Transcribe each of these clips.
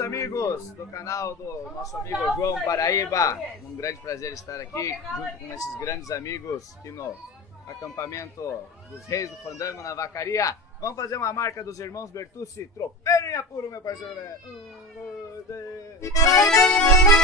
meus amigos do canal do nosso amigo João Paraíba. Um grande prazer estar aqui junto com esses grandes amigos aqui no acampamento dos Reis do Fandango na Vacaria. Vamos fazer uma marca dos irmãos Bertucci. Tropeiro e apuro, meu parceiro. 1, 2, 3.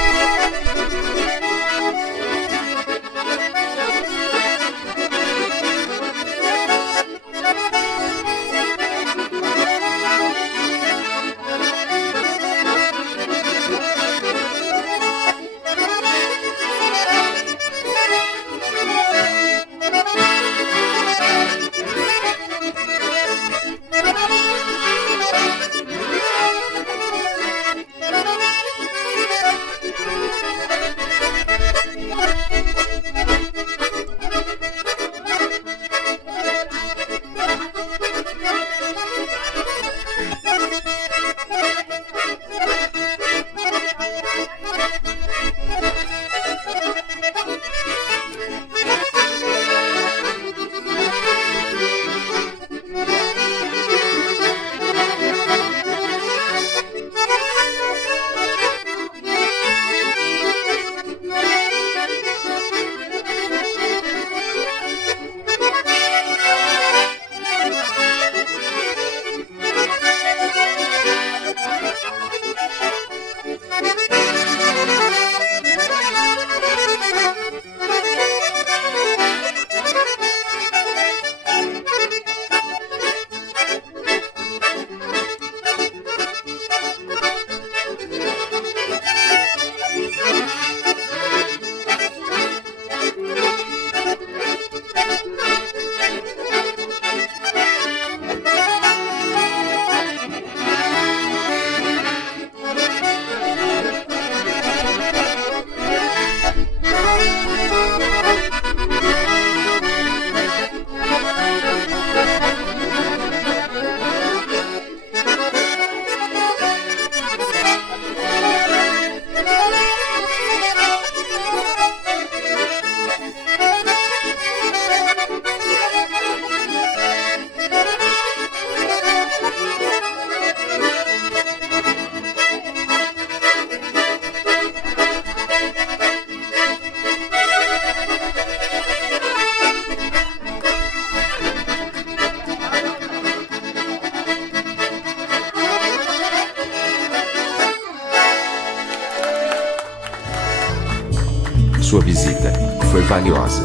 Sua visita foi valiosa.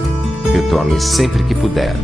Retorne sempre que puder.